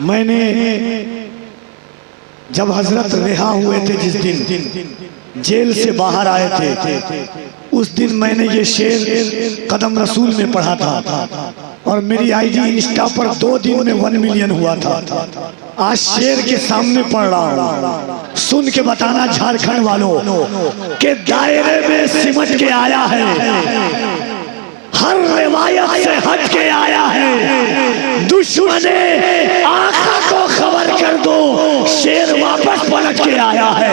मैंने जब हजरत रिहा हुए थे, जिस दिन जेल से बाहर आए थे, उस दिन मैंने ये शेर कदम रसूल में पढ़ा था और मेरी आईडी इंस्टा पर 2 दिन में 1 मिलियन हुआ था। आज शेर के सामने पढ़ रहा हूँ, सुन के बताना झारखंड वालों के दायरे में सिमट के आया है, हर रिवायत से हट के आया है। दुश्मने आका को खबर कर दो, शेर वापस पलट के आया है।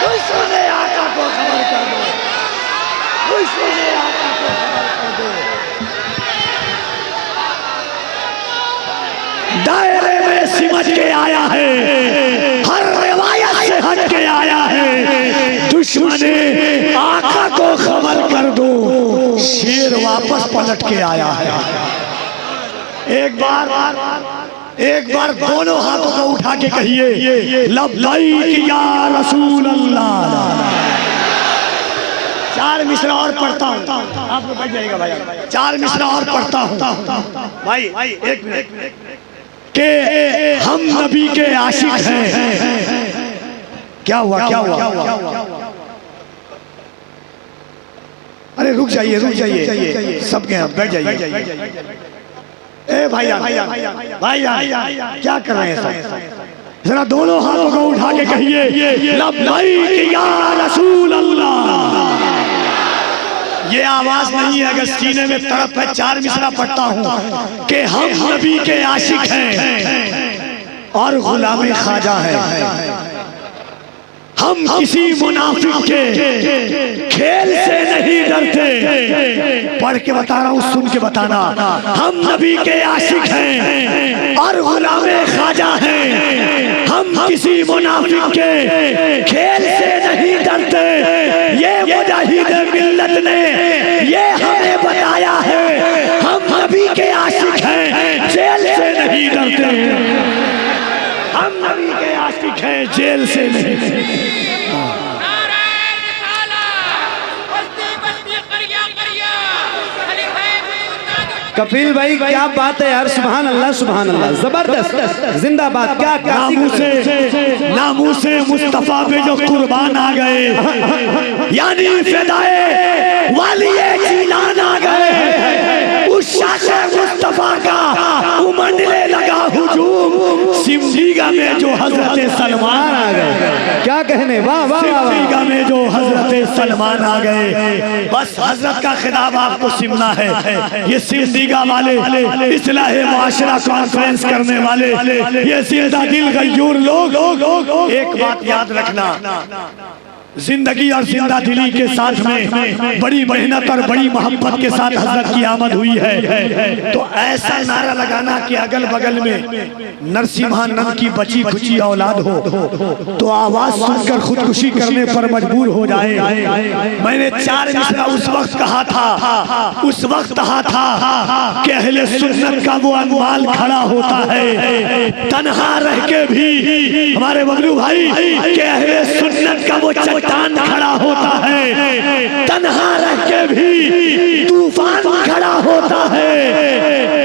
दुश्मने आका को खबर कर दो, दुश्मने आका को खबर कर दो। दायरे में सिमट के आया है, हर रिवायत से हट के आया है। दुश्मने आका को खबर कर दो, शेर वापस पलट के आया है। एक बार दोनों हाथों को उठा के कहिए लब्बैक या रसूल अल्लाह। 4 मिसरा और पढ़ता हूँ, आप लोग बैठ जाइएगा भाई। 4 मिसरा और पढ़ता हूँ भाई, 1 मिनट। के हम नबी के आशिक हैं। क्या हुआ, क्या हुआ? अरे रुक जाइए, सब के बैठ जाइए। ए भाई क्या कर रहे हैं सब? जरा दोनों हाथों को उठा के कहिए लब्बैक या रसूल अल्लाह। ये आवाज नहीं है, अगर सीने में तड़प है। 4 मिसरा पढ़ता हूँ कि हम नबी के आशिक हैं और गुलाम ख्वाजा हैं। हम किसी मुनाफिक के खेल से नहीं डरते। पढ़ के बता रहा हूँ, सुन के बताना। हम नबी के आशिक हैं और गुलाम ख्वाजा हैं। हम किसी मुनाफिक के खेल से नहीं डरते। ये मुजाहिद मिल्लत ने ये हमें बताया है। हम नबी के आशिक हैं, जेल से नहीं डरते। हम नबी के आशिक हैं, जेल से नहीं। कपिल भाई क्या बात है यार, सुभान अल्लाह सुभान अल्लाह, जबरदस्त, जिंदाबाद। क्या नामू से मुस्तफा पे जो कुर्बान आ गए, यानी फिदाए वालिए जीलान आ गए। उस शासे मुस्तफा का उमड़ने लगा हुजूम। सिमरीगा में जो हजरत सलमान आ गए, क्या कहने, वाह वाह। सिमरीगा में जो हजरत सलमान आ गए, बस हजरत का खिताब आपको सुनना है। ये सिमरीगा वाले, इस्लाह मुआशरा कॉन्फ्रेंस करने वाले, ये जिंदा दिल गयूर लोग, एक बात याद रखना, जिंदगी और जिंदा दिली के साथ में बड़ी मेहनत और बड़ी मोहब्बत के साथ हजरत की आमद हुई है। तो ऐसा नारा लगाना कि अगल बगल में नरसिम्हानंद की बची खुची औलाद हो तो आवाज सुनकर खुदकुशी करने पर मजबूर हो जाए। मैंने 4 मिसरा उस वक्त कहा था कि अहले सुन्नत का वो अनमाल खड़ा होता है तन्हा रह के भी। हमारे बबलू भाई कि अहले सुन्नत का वो चट्टान खड़ा होता है तन्हा रह के भी। तूफान खड़ा होता है।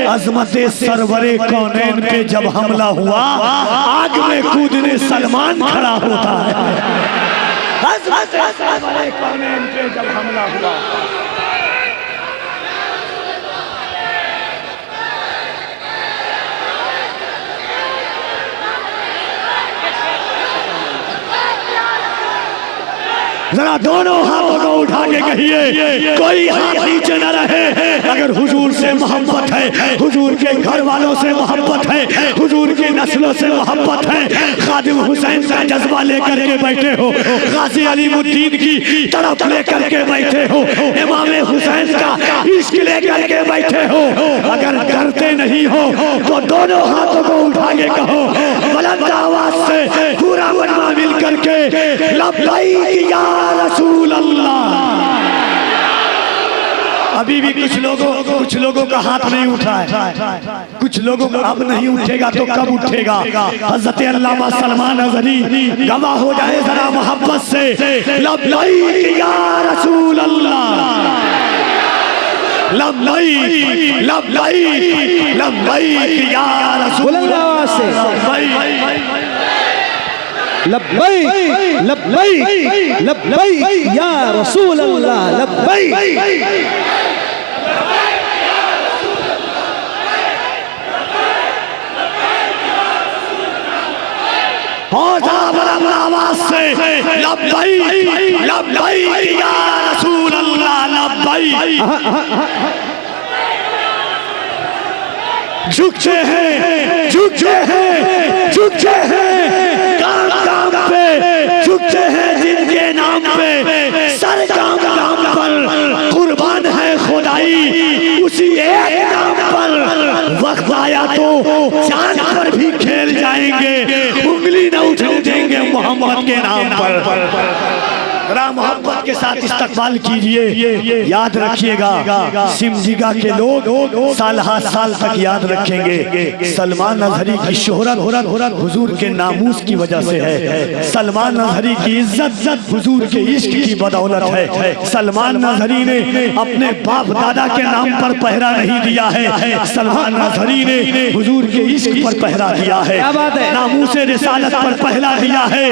अजमत सरवरे कौनैन पे जब हमला हुआ, आग में कूदने सलमान खड़ा होता है। अजमत सरवरे कौनैन पे जब हमला हुआ, जरा दोनों हाथों को उठा के कहिए कोई हाथ नीचे न रहे। अगर हुजूर से मोहब्बत है, हुजूर के घर वालों से मोहब्बत है, हुजूर की नस्लों से मोहब्बत है, खादिम हुसैन का जज्बा लेकर के बैठे हो, गाजी अलीमुद्दीन की तड़प लेकर के बैठे हो, इमाम हुसैन का इश्क लेकर के बैठे हो, अगर डरते नहीं हो तो दोनों हाथों को उठा के कहो बुलंद आवाज से पूरा मजमा मिल करके लब्बैक या रसूल अल्लाह। अभी भी कुछ लोगों का हाथ नहीं उठा है, कुछ लोगों का अब नहीं उठेगा तो कब उठेगा? हज़रत अल्लामा सलमान अज़हरी गवाह हो जाए जरा मोहब्बत से लब्बैक या रसूल अल्लाह। लब्बैक लब्बैक लब्बैक या रसूल बुलंद आवाज से लब्बैक लब्बैक लब्बैक या रसूल अल्लाह लब्बैक। और बड़ा आवाज से लब्बैक लब्बैक या रसूल अल्लाह लब्बैक। झुकते हैं झुकते हैं झुकते हैं काम काम पे झुकते हैं जिनके नाम पे सर काम काम पर कुर्बान है खुदाई उसी एक नाम पर वक्त आया तो चांद पर भी खेल जाएंगे उंगली न उठने देंगे मोहम्मद के नाम पर। राम मोहब्बत के साथ इस्तकबाल कीजिए। याद रखिएगा सिमजिगा के लोग साल हर साल तक याद रखेंगे। सलमान अजहरी की शोहरत हुजूर के नामूस की वजह से है। सलमान अजहरी की इज्जत हुजूर के इश्क की बदौलत है। सलमान अजहरी ने अपने बाप दादा के नाम पर पहरा नहीं दिया है। सलमान अजहरी ने हुजूर के इश्क पर पहरा दिया है। नामूस रिसालत पर पहरा दिया है।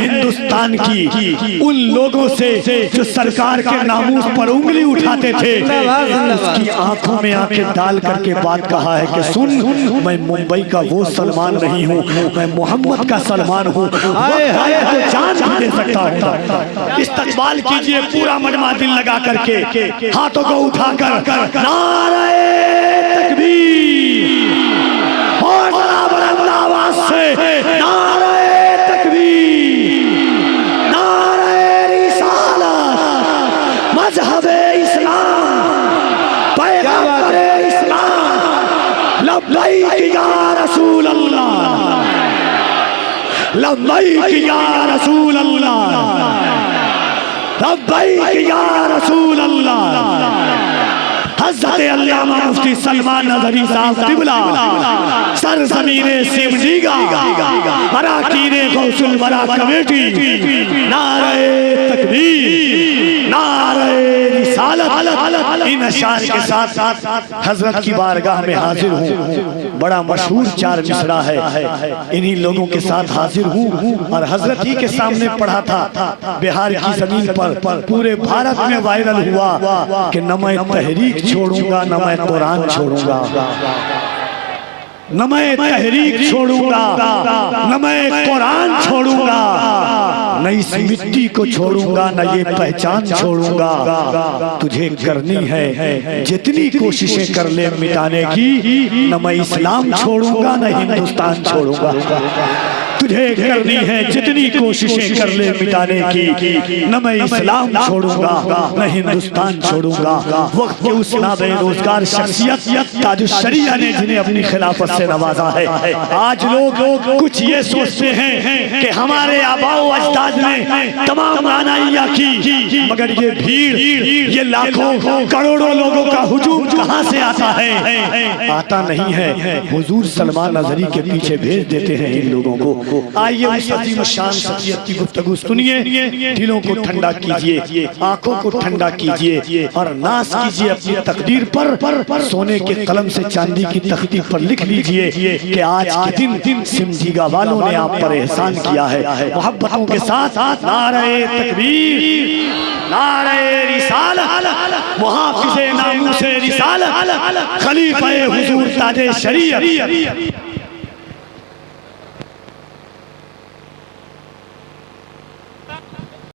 हिंदुस्तान की उन लोगों से जो सरकार के नामूस पर उंगली उठाते थे उसकी आंखों में आंखें डाल करके बात कहा है कि सुन मैं मुंबई का वो सलमान नहीं हूँ मैं मोहम्मद का सलमान हूँ तो जान भी दे सकता हूँ। इस्तकबाल कीजिए पूरा मजमा दिल लगा करके हाथों को उठाकर नारे तकबीर और बुलंद आवाज से नारे लब्बैक या रसूल अल्लाह लब्बैक या रसूल अल्लाह लब्बैक या रसूल अल्लाह। हज़रत अल्लामा मुफ्ती सलमान अज़हरी साहब क़िबला सरज़मीने सिमजिगा अराकीने गौसुल वरा कमेटी नारे तकबीर नारे रिसालत इन अशार के साथ हजरत की बारगाह में हाजिर हूँ। बड़ा मशहूर चार मिसरा है इन्हीं लोगों के साथ हाजिर हूँ और हजरत ही के सामने पढ़ा था। बिहार की जमीन पर पूरे भारत में वायरल हुआ कि न मैं तहरीक छोड़ूंगा न मैं कुरान छोड़ूंगा न मैं तहरीक छोड़ूंगा न मैं कुरान छोड़ूंगा न इस मिट्टी को छोड़ूंगा न ये पहचान छोड़ूंगा। तुझे करनी है जितनी कोशिशें कर ले मिटाने की न मैं इस्लाम छोड़ूंगा न हिंदुस्तान छोड़ूंगा। तुझे करनी है जितनी कोशिशें कर ले मिटाने की न मैं इस्लाम छोड़ूंगा न हिंदुस्तान छोड़ूंगा। वक्त के उस नाबेरोजगार शख्सियत ताजुश्शरिया ने जिन्हें अपनी खिलाफत से नवाजा है। आज लोग कुछ ये सोचते हैं कि हमारे आबाओ अजदाद ने तमाम रानाइयाँ की मगर ये भीड़ ये लाखों करोड़ों लोगों का हुजूम कहाँ से आता है? आता नहीं है। हुजूर सलमान अज़हरी के पीछे भेज देते हैं इन लोगों को। आइए उस अजीम शान शख्सियत की गुफ्तगू सुनिए। दिलों को ठंडा कीजिए आंखों को ठंडा कीजिए और नाज कीजिए अपनी तकदीर पर। सोने के कलम से चांदी की तख्ती पर लिख लीजिए कि आज के दिन सिमजिगा वालों ने आप पर एहसान किया है। मोहब्बतों के साथ नारे तकबीर नारे रिसालत मुहाफिज़े नामूसे रिसालत खलीफा हुजूर ताजे शरीयत